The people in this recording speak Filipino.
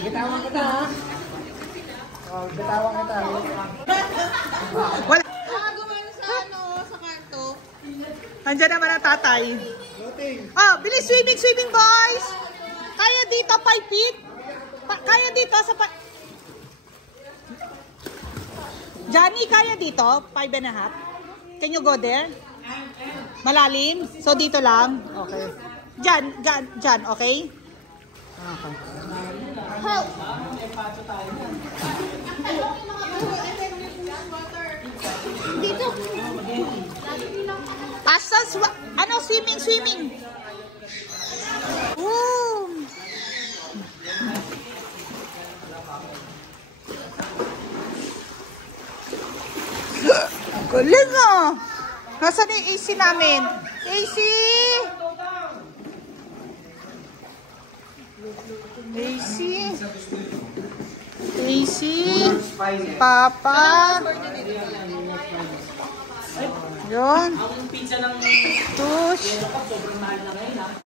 Bitawan kita ha. Oh, bitawan kita. Wala. Gumano sa sa kanto. Nandiyan naman ang tatay. Oh, bilis swimming boys. Kaya dito 5 feet. Kaya dito sa Johnny, kaya dito 5.5. Can you go there? Malalim? So dito lang? Okay. Jan, okay? Okay. Help! Dito. Asas, ano, swimming. Woo! Galing ah! Nasaan yung AC namin? AC! Papa! Yun! Tush!